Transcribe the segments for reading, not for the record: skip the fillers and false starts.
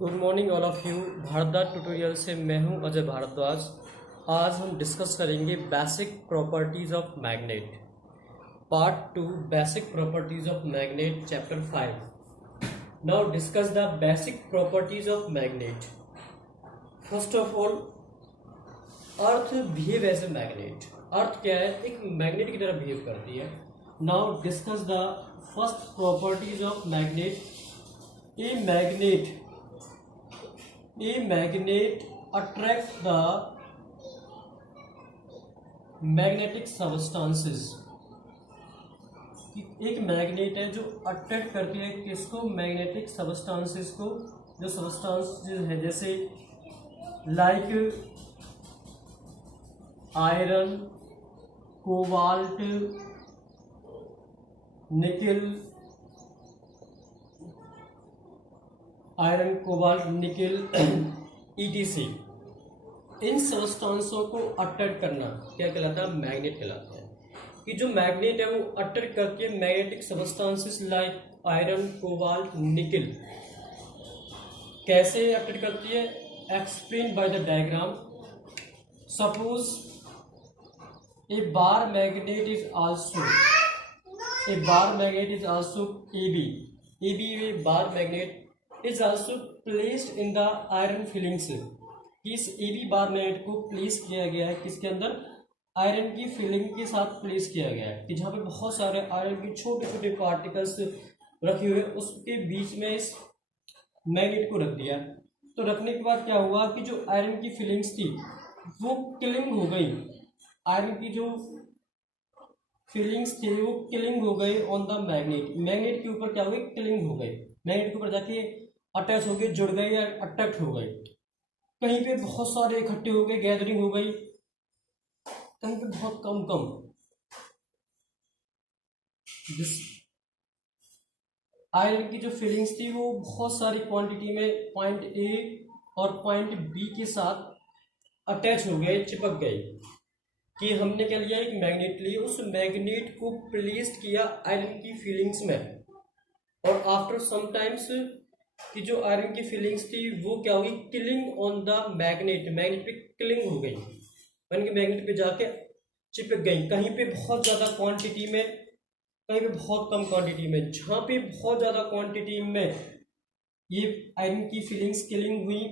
Good morning all of you. Bharadwaj tutorial से मैं हूं अजय भारद्वाज। आज हम डिस्कस करेंगे basic properties of magnet, part 2, basic properties of magnet, chapter 5। Now discuss the basic properties of magnet. First of all, earth behave as a magnet. Earth क्या है? एक magnet की तरह बिहेव करती है। Now discuss the first properties of magnet. A magnet attracts the magnetic substances। एक magnet है जो अट्रैक्ट करती है किसको? मैग्नेटिक सबस्टांसेस को। जो सबस्टांसेस है जैसे लाइक आयरन, कोबाल्ट, निकल, आयरन, कोबाल्ट, निकल ईटीसी। इन सबस्टांसों को अट्रैक्ट करना क्या कहलाता है? मैग्नेट कहलाता है। कि जो मैग्नेट है वो अट्रैक्ट करती है magnetic substances like iron, cobalt, निकल। कैसे अट्रैक्ट करती है? Explain by the diagram. Suppose A bar magnet is also AB bar magnet is also placed in the iron fillings। इस AB बार मैग्नेट को प्लेस किया गया है किसके अंदर? आयरन की फिलिंग के साथ प्लेस किया गया है। कि जहाँ पे बहुत सारे आयरन के छोटे छोटे पार्टिकल्स रखे हुए, उसके बीच में इस मैग्नेट को रख दिया। तो रखने के बाद क्या हुआ कि जो आयरन की फिलिंग्स थी वो किलिंग हो गई। आयरन की जो फीलिंग्स थी वो किलिंग हो गई ऑन द मैग्नेट। मैग्नेट के ऊपर क्या हो गई? किलिंग हो गई। मैग्नेट के ऊपर जाके अटैच हो गई, जुड़ गई या अट्रैक्ट हो गई। कहीं पे बहुत सारे इकट्ठे हो गए, गैदरिंग हो गई, कहीं पे बहुत कम। जिस आयरन की जो फीलिंग्स थी वो बहुत सारी क्वांटिटी में पॉइंट ए और पॉइंट बी के साथ अटैच हो गए, चिपक गए। कि हमने क्या लिया? एक मैग्नेट लिया, उस मैग्नेट को प्लेस्ड किया आयरन की फीलिंग्स में, और आफ्टर सम टाइम्स कि जो आयरन की फीलिंग्स थी वो क्या होगी? Killing on the magnet. Magnet पे किलिंग हो गई, यानी कि मैग्नेट पे जाके चिपक गई। कहीं पे बहुत ज्यादा क्वांटिटी में, कहीं पे बहुत कम क्वांटिटी में। जहाँ पे बहुत ज्यादा क्वांटिटी में ये आयरन की फीलिंग्स किलिंग हुई,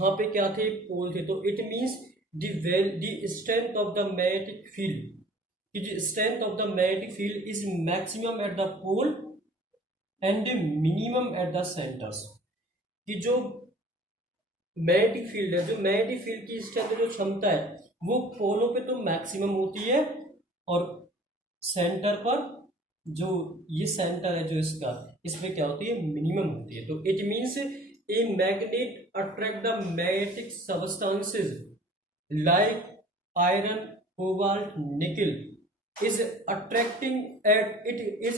वहां पे क्या थे? पोल थे। तो it means the strength of the magnetic field, strength of the magnetic field is maximum at the pole and minimum at the centers. कि जो मैग्नेटिक फील्ड है, जो मैग्नेटिक फील्ड की स्ट्रेंथ, जो क्षमता है, वो पोलों पे तो मैक्सिमम होती है, और सेंटर पर, जो ये सेंटर है जो इसका, इसमें क्या होती है? मिनिमम होती है। तो it means a magnet attract the magnetic substances like iron, cobalt, nickel is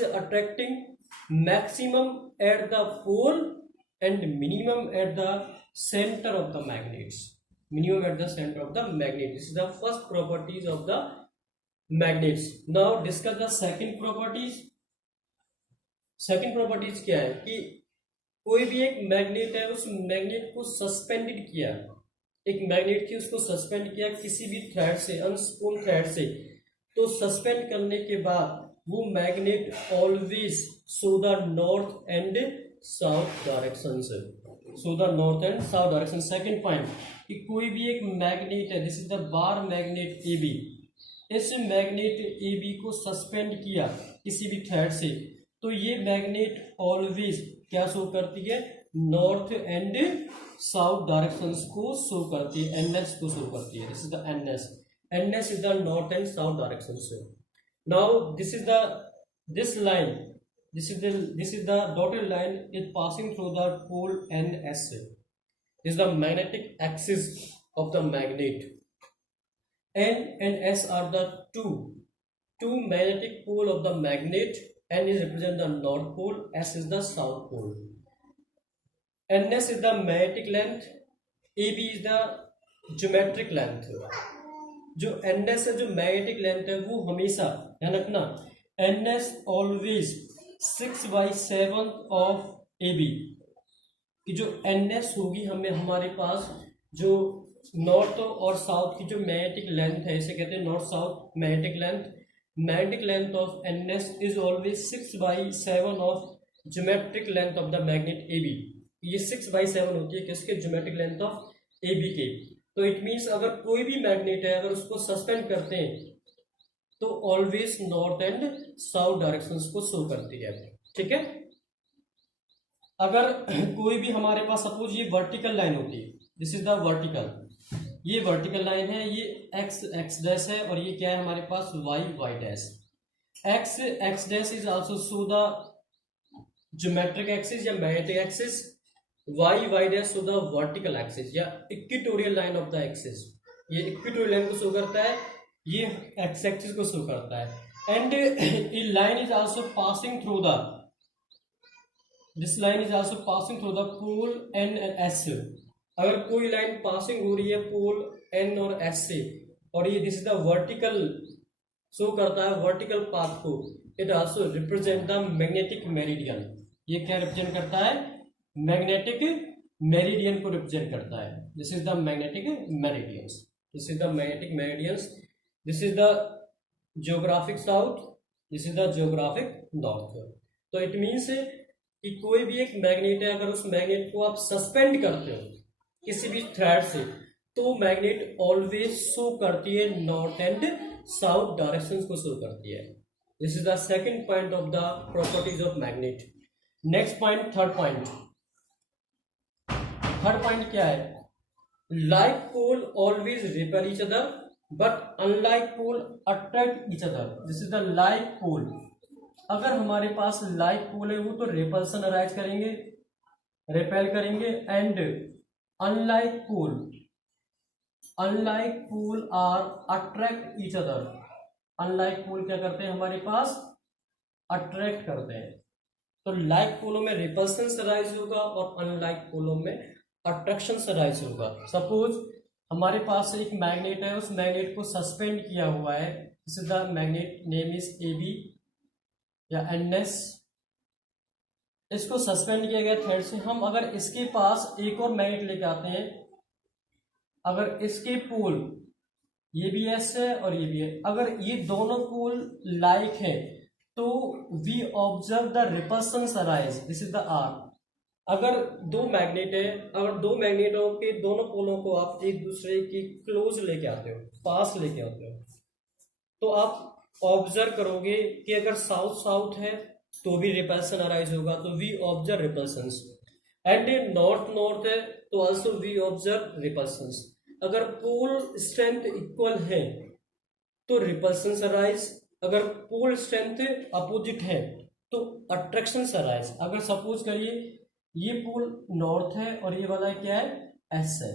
attracting maximum at the pole and minimum at the center of the magnets. This is the first properties of the magnets. Now discuss the second properties. Second properties क्या है? कि कोई भी एक magnet है, उस magnet को suspended किया, एक मैग्नेट थी उसको सस्पेंड किया किसी भी थ्रेड से, अनस्पून थ्रेड से। तो सस्पेंड करने के बाद वो magnet always show the north and south direction से, सेकेंड पॉइंट, कि कोई भी एक मैग्नेट है, this is the bar magnet AB। इस मैग्नेट AB को सस्पेंड किया किसी भी थ्रेड से, तो ये मैग्नेट ऑलवेज क्या शो करती है? नॉर्थ एंड साउथ डायरेक्शंस को शो करती है, NS को शो करती है। This is the NS is the north and south direction से। Now this is the dotted line is passing through the pole NS. This is the magnetic axis of the magnet. N and S are the two magnetic pole of the magnet. N is represent the north pole, S is the south pole. NS is the magnetic length, AB is the geometric length। जो NS है, जो magnetic length है, वो हमेशा ध्यान रखना, NS always 6/7 of AB। कि जो NS होगी हमें हमारे पास जो नॉर्थ और साउथ की जो मैग्नेटिक लेंथ है, इसे कहते हैं north south magnetic length. Magnetic length of NS is always 6/7 of geometric length of the magnet AB। ये 6/7 होती है किसके? ज्योमेट्रिक लेंथ ऑफ AB के। तो इट मीन्स अगर कोई भी मैग्नेट है, अगर उसको सस्पेंड करते हैं तो always north and south directions को शो करती है। ठीक है। अगर कोई भी हमारे पास सपोज ये वर्टिकल लाइन होती है, दिस इज द वर्टिकल, ये वर्टिकल लाइन है, ये x डैश है और ये क्या है हमारे पास y dash. x dash is also show the geometric axis या magnetic axis, y dash show the vertical axis या equatorial line of the axis. ये इक्वेटोरियल लाइन को शो करता है, ये एक्स एक्सिस को शो करता है। And a line is also passing through the, this line is also passing through the pole N and S। अगर कोई लाइन पासिंग हो रही है पोल N और S से, और ये this is the vertical show करता है वर्टिकल पाथ को, it also represent the magnetic meridian. ये क्या रिप्रेजेंट करता है? मैग्नेटिक मेरिडियन को रिप्रेजेंट करता है। This is the magnetic meridians, this is the magnetic meridians, this is the geographic south, this is the geographic north. तो it means कि कोई भी एक मैग्नेट है, अगर उस मैग्नेट को आप सस्पेंड करते हो किसी भी थ्रेड से, तो मैग्नेट ऑलवेज शो करती है नॉर्थ एंड साउथ डायरेक्शंस को शो करती है। This is the second point of the properties of magnet. Next point, third point. Third point क्या है? Like pole always repel each other but unlike pole attract each other. This is the like pole. अगर हमारे पास like pole है वो तो repulsion arise करेंगे, repel करेंगे। And unlike pole are attract each other. Unlike pole क्या करते हैं हमारे पास? अट्रैक्ट करते हैं। तो लाइक पोलों में रिपल्सन अराइज होगा और अनलाइक पोलों में अट्रैक्शन अराइज होगा। सपोज हमारे पास एक मैग्नेट है, उस मैग्नेट को सस्पेंड किया हुआ है, this is the magnet name is AB या NS। इसको सस्पेंड किया गया थ्रेड से। हम अगर इसके पास एक और मैग्नेट लेके आते हैं, अगर इसके पोल ये भी S है और ये भी है, अगर ये दोनों पोल लाइक है तो we observe the repulsion arise, this is the R। अगर दो मैग्नेट है, अगर दो मैग्नेटों के दोनों पोलों को आप एक दूसरे के क्लोज लेके आते हो, पास लेके आते हो, तो आप ऑब्जर्व करोगे कि अगर साउथ साउथ है तो भी रिपल्सन अराइज होगा, तो we observe repulsions. And north north है तो आल्सो वी ऑब्जर्व रिपल्सन्स। अगर पोल स्ट्रेंथ इक्वल है तो रिपल्सन्स अराइज, अगर पोल स्ट्रेंथ अपोजिट है तो अट्रैक्शन अराइज। अगर सपोज करिए ये पोल नॉर्थ है और ये वाला क्या है? S है,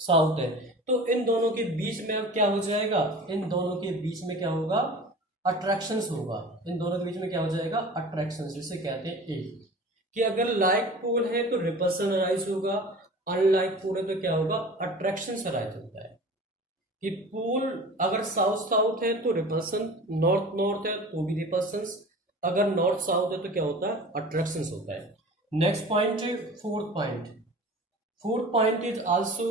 साउथ है, तो इन दोनों के बीच में अब क्या हो जाएगा? इन दोनों के बीच में क्या होगा? अट्रैक्शंस होगा। इन दोनों के बीच में क्या हो जाएगा? अट्रैक्शंस, जिसे कहते हैं A। कि अगर लाइक पोल है तो रिपल्सन अराइज होगा, अनलाइक पोल है तो क्या होगा? अट्रैक्शन अराइज होता है। कि पोल अगर साउथ साउथ है तो रिपल्सन, नॉर्थ नॉर्थ है तो भी रिपल्सन्स, अगर नॉर्थ साउथ है तो क्या होता है? अट्रैक्शंस होता है। Next point, fourth point. Fourth point is also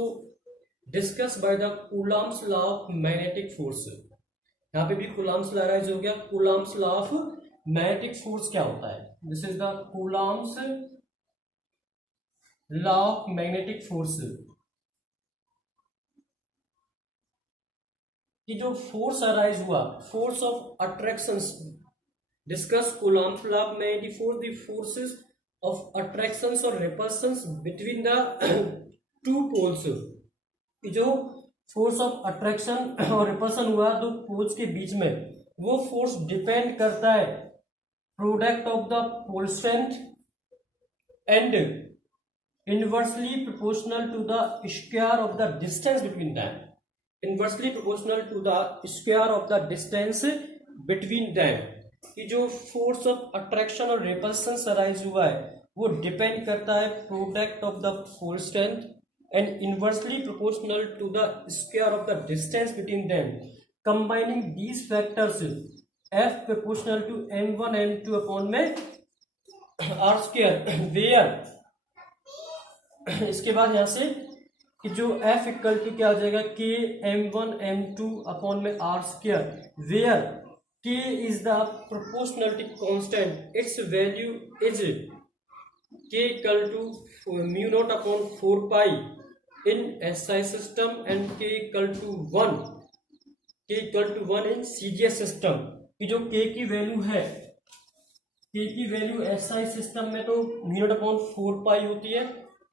discuss by the Coulomb's law of magnetic force. यहाँ पे भी कूलम्ब्स लॉ अराइज हो गया। Coulomb's law of magnetic force क्या होता है? This is the Coulomb's law of magnetic force. कि जो फोर्स अराइज हुआ, force of attractions, discuss Coulomb's law of magnetic force, the forces of attractions और रिपल्सन्स between the two poles. जो force of attraction और repulsion हुआ दो poles के बीच में, वो फोर्स डिपेंड करता है product of the pole strength and inversely proportional to the square of the distance between them. Inversely proportional to the square of the distance between them. कि जो फोर्स ऑफ अट्रैक्शन और repulsion arise हुआ है वो depend करता है product of the pole strength and inversely proportional to the square of the distance between them. Combining these factors, F proportional to m1 m2 upon में r square, where इसके बाद यहाँ से कि जो F इक्वल टू क्या हो जाएगा के m1 m2 अपॉन में r square, where k is the proportionality constant, its value is k equal to mu naught upon 4 pi in SI system and k equal to 1 in CGS system. कि जो k की value है, k की value SI system में तो mu naught upon 4 पाई होती है,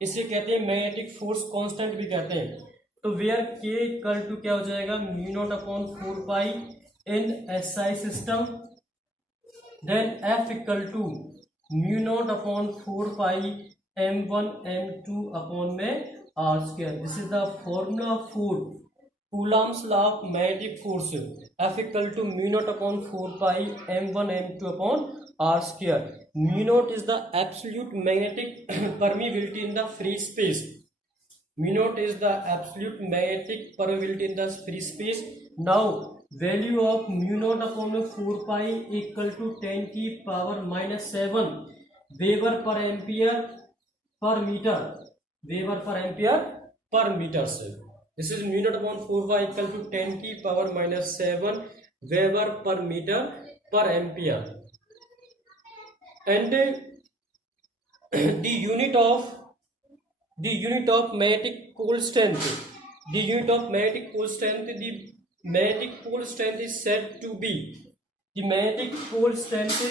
इसे कहते हैं मैग्नेटिक फोर्स कांस्टेंट भी कहते हैं। तो वेयर k इक्वल टू क्या हो जाएगा mu naught upon 4 pi in SI system, then F equal to mu naught upon 4 pi m1 m2 upon में r square. This is the formula for Coulomb's law of magnetic force. F equal to mu naught upon 4 pi m1 m2 upon r square. Mu naught is the absolute magnetic permeability in the free space. Mu naught is the absolute magnetic permeability in the free space. Now value of mu naught upon 4 pi equal to 10 की power minus 7 Weber per ampere per meter. Weber per ampere per meter. This is mu naught upon 4 pi equal to 10 की power minus 7 Weber per meter per ampere. And the unit of magnetic pole strength, the magnetic pole strength is said to be, the magnetic pole strength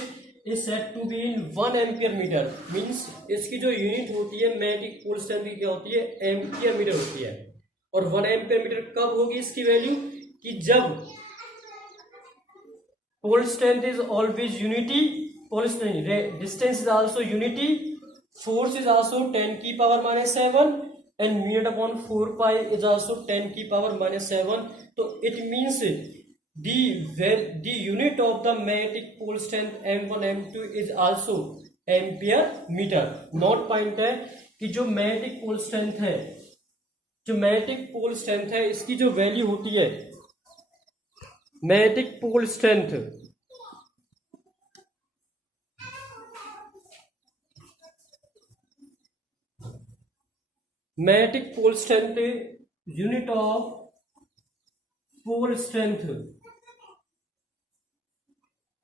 is said to be in 1 ampere meter. Means इसकी जो unit होती है magnetic pole strength की क्या होती है, ampere metre होती है। और 1 एम्पियर मीटर कब होगी इसकी वैल्यू, कि जब pole strength is always unity, distance is also unity, force is also 10 की power minus 7 and mu naught upon 4 pi is also 10 की power minus 7. तो it means the unit of the magnetic pole strength m1 m2 is also ampere meter. Note point है कि जो magnetic pole strength है, जो magnetic pole strength है इसकी जो वैल्यू होती है, magnetic pole strength magnetic pole strength, unit of pole strength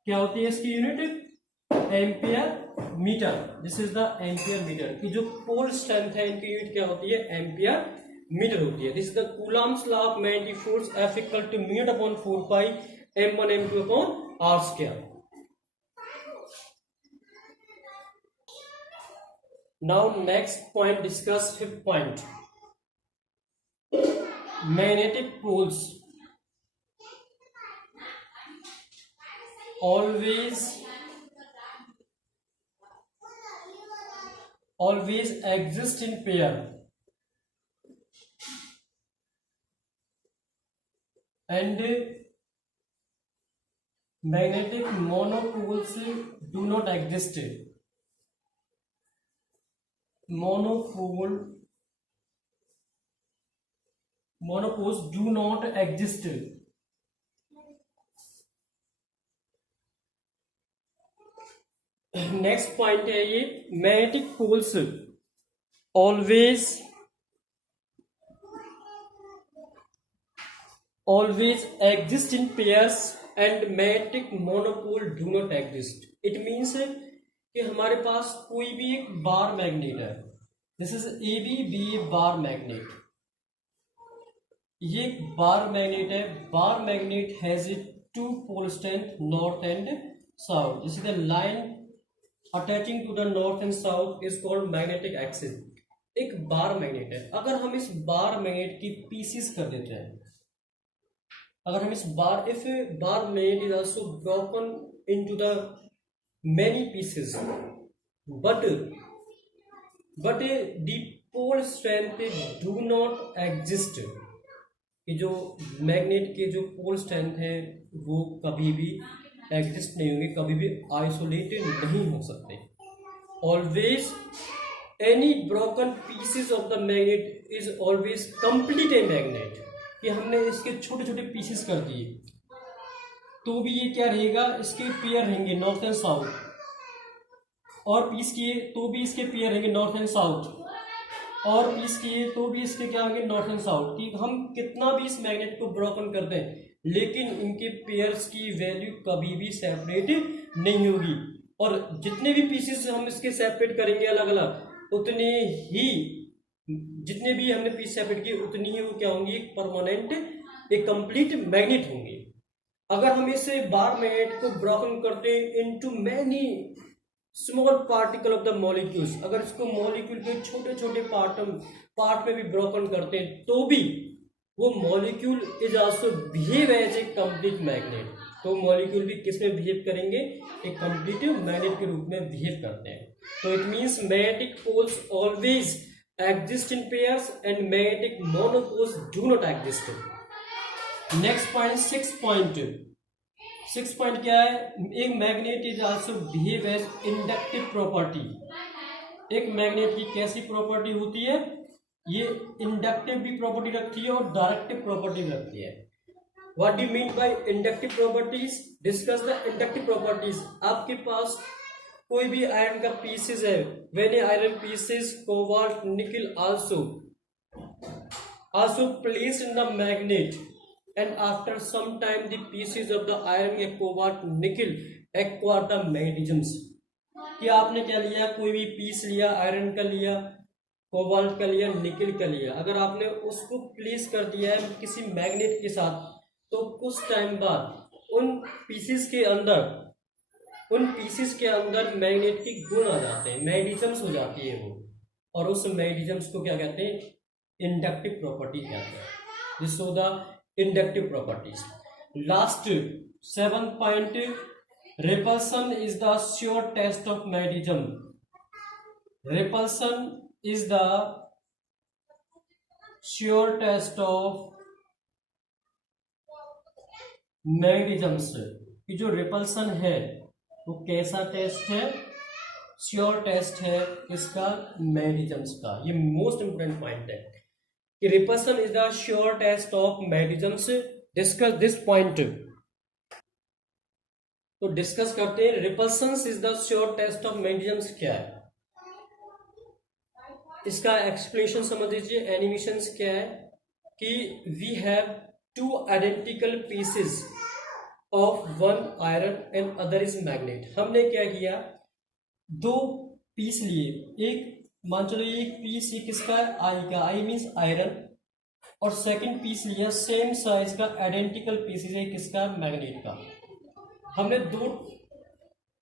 क्या होती है इसकी unit, ampere metre. This is the ampere metre. कि जो पोल स्ट्रेंथ है इनकी यूनिट क्या होती है, एम्पियर मीटर होती है। This is the Coulomb's law of magnetic force F equal to mu naught upon 4 pi m1 m2 upon r square. Now next point, discuss fifth point. Magnetic poles always exist in pair and magnetic monopoles do not exist. Monopoles do not exist. Next point है ये, magnetic poles always exist in pairs and magnetic monopole do not exist. It means कि हमारे पास कोई भी एक bar magnet है, this is AB bar magnet, ये एक बार मैग्नेट है। Bar magnet has it two pole strength north and south. This is the line attaching to the north and south is called magnetic axis. एक bar magnet है, अगर हम इस bar magnet की pieces कर देते हैं, अगर हम इस bar, if bar magnet is also broken into the many pieces, but the pole strength do not exist. कि जो मैग्नेट के जो पोल स्ट्रेंथ है वो कभी भी एग्जिस्ट नहीं होंगे, कभी भी आइसोलेटेड नहीं हो सकते। Always any broken pieces of the magnet is always complete a magnet. कि हमने इसके छोटे छोटे पीसेस कर दिए तो भी ये क्या रहेगा, इसके पेयर रहेंगे नॉर्थ एंड साउथ, और पीस किए तो भी इसके पेयर रहेंगे नॉर्थ एंड साउथ, और पीस किए तो भी इसके क्या होंगे, नॉर्थ एंड साउथ, कि हम कितना भी इस मैग्नेट को ब्रोकन कर दें लेकिन इनके पेयर्स की वैल्यू कभी भी सेपरेट नहीं होगी। और जितने भी पीसेस हम इसके सेपरेट करेंगे अलग अलग, उतने ही जितने भी हमने पीस सेपरेट किए उतनी ही वो क्या होंगी, एक परमानेंट, एक कंप्लीट मैग्नेट होंगे। अगर हम इसे बार मैग्नेट को ब्रोकन करते हैं into many small particle of the molecules, अगर इसको मॉलिक्यूल के छोटे छोटे पार्ट में भी ब्रोकन करते हैं तो भी वो molecule is also behave as a complete magnet. तो मॉलिक्यूल भी किस में बिहेव करेंगे, एक कंप्लीट मैग्नेट के रूप में बिहेव करते हैं। तो it means magnetic poles always exist in pairs and magnetic monopoles do not exist. Next point 6 point क्या है, एक magnet is also behave as inductive property. एक मैग्नेट की कैसी प्रॉपर्टी होती है, ये इंडक्टिव भी प्रॉपर्टी रखती है और डायरेक्टिव प्रॉपर्टी भी रखती है। What do you mean by inductive properties, discuss the inductive properties. आपके पास कोई भी आयरन का पीसेस है, when iron pieces cobalt nickel also placed in the magnet and after some time the pieces of the iron या cobalt nickel acquire the magnetisms। कि आपने क्या लिया, कोई भी पीस लिया, आयरन का लिया, कोबाल्ट का लिया, निकल का लिया, अगर आपने उसको प्लेस कर दिया है किसी मैग्नेट के साथ तो कुछ टाइम बाद उन पीसेस के अंदर मैग्नेट के गुण आ जाते हैं, मैग्नेटिज्म्स हो जाती है वो, और उस मैग्नेटिज्म्स को क्या कहते हैं, इंडक्टिव प्रॉपर्टी कहते हैं। This so the inductive properties. Last 7 point, repulsion is the sure test of magnetism। repulsion is the sure test of magnetism। कि जो रिपल्सन है वो कैसा टेस्ट है, श्योर टेस्ट है इसका, मैग्नेटिज्म्स का। ये मोस्ट इंपोर्टेंट पॉइंट है कि repulsion is the sure test of magnetisms. Discuss this point. तो डिस्कस करते हैं repulsion is the sure test of magnetisms क्या है, इसका एक्सप्लेनेशन समझ लीजिए। एनिमेशंस क्या है कि we have 2 identical pieces of one iron and other is magnet. हमने क्या किया, 2 पीस लिए, एक मान चलो एक पीस ये किसका है, आई का, आई मीन्स आयरन, और सेकंड पीस लिया सेम साइज का आइडेंटिकल पीसेस है किसका, मैग्नेट का। हमने 2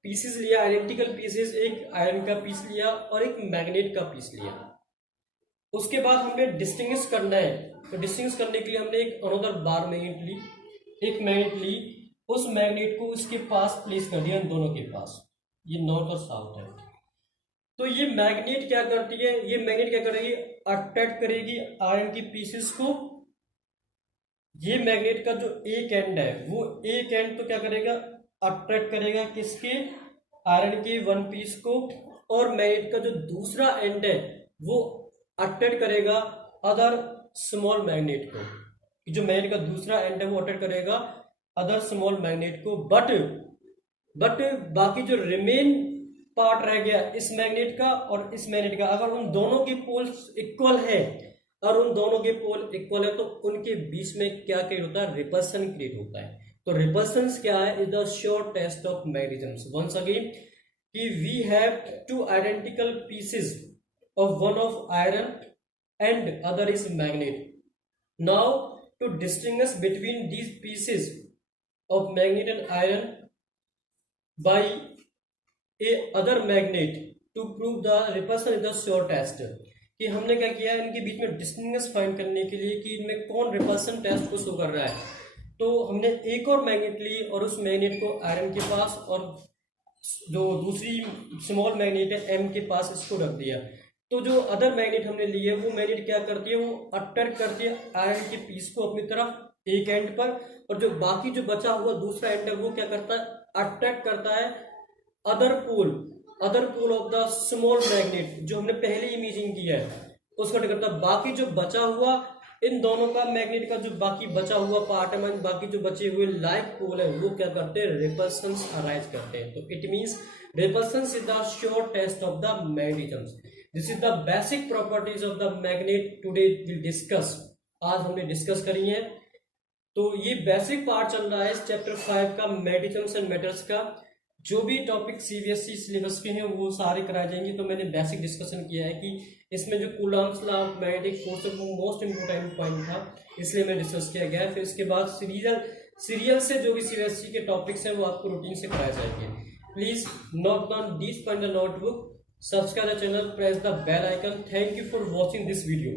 पीसेस लिया, आइडेंटिकल पीसेस, एक आयरन का पीस लिया और एक मैग्नेट का पीस लिया। उसके बाद हमें डिस्टिंग्विश करना है, तो डिस्टिंग्विश करने के लिए हमने एक अनदर बार मैग्नेट ली, एक मैग्नेट ली, उस मैग्नेट को इसके पास प्लेस कर दिया, इन दोनों के पास, ये नॉर्थ और साउथ है। तो ये मैग्नेट क्या करती है, ये मैग्नेट क्या करेगी, अट्रैक्ट करेगी आयरन की पीसेस को। ये मैग्नेट का जो एक एंड है वो एक एंड तो क्या करेगा, अट्रैक्ट करेगा किसके, आयरन के 1 पीस को, और मैग्नेट का जो दूसरा एंड है वो अट्रैक्ट करेगा अदर स्मॉल मैग्नेट को। जो मैग्नेट का दूसरा एंड है वो अट्रैक्ट करेगा अदर स्मॉल मैग्नेट को। बट बाकी जो रिमेन पार्ट रह गया इस मैग्नेट का और इस मैग्नेट का, अगर उन दोनों के पोल्स इक्वल है और उन दोनों के पोल इक्वल है तो उनके बीच में क्या क्रिएट होता है, रिपल्सन क्रिएट होता है। तो रिपल्सन क्या है, is the sure test of magnetism. Once again कि we have 2 identical pieces of one of iron and other is magnet। Now to distinguish between these pieces of magnet and iron by a other magnet to prove the repulsion is the sure test। कि हमने क्या किया, इनके बीच में distinguish find करने के लिए कि इनमें कौन रिपल्सन टेस्ट को शो कर रहा है, तो हमने एक और मैग्नेट ली और उस मैग्नेट को आयरन के पास और जो दूसरी स्मॉल मैग्नेट है एम के पास इसको रख दिया। तो जो अदर मैग्नेट हमने ली है वो मैग्नेट क्या करती है, वो अट्रैक्ट करती है आयरन के पीस को अपनी तरफ एक एंड पर, और जो बाकी जो बचा हुआ दूसरा एंड है वो क्या करता है, अट्रैक्ट करता है other pole of the small magnet जो हमने पहले इमेजिंग किया है उसको क्या करता है। बाकी जो बचा हुआ इन दोनों का मैग्नेट का जो बाकी बचा हुआ पार्ट है, बाकी जो बचे हुए लाइक पोल है वो क्या करते हैं, रिपल्सन्स अराइज करते हैं। तो it means repulsion is the sure test of the magnetism. This is the basic properties of the magnet today will discuss. आज हमने डिस्कस करी है। तो ये बेसिक पार्ट चल रहा है इस चैप्टर 5 का, मैग्नेटिज्म एंड मेटल्स का। जो भी टॉपिक सीबीएसई सिलेबस के हैं वो सारे कराए जाएंगे। तो मैंने बेसिक डिस्कशन किया है कि इसमें जो Coulomb's law of magnetic force है वो मोस्ट इंपोर्टेंट पॉइंट था, इसलिए मैं डिस्कस किया गया है। फिर इसके बाद सीरियल से जो भी सीबीएसई के टॉपिक्स हैं वो आपको रूटीन से कराए जाएंगे। Please note down this point the notebook, subscribe the channel, press the bell icon. Thank you for watching this video.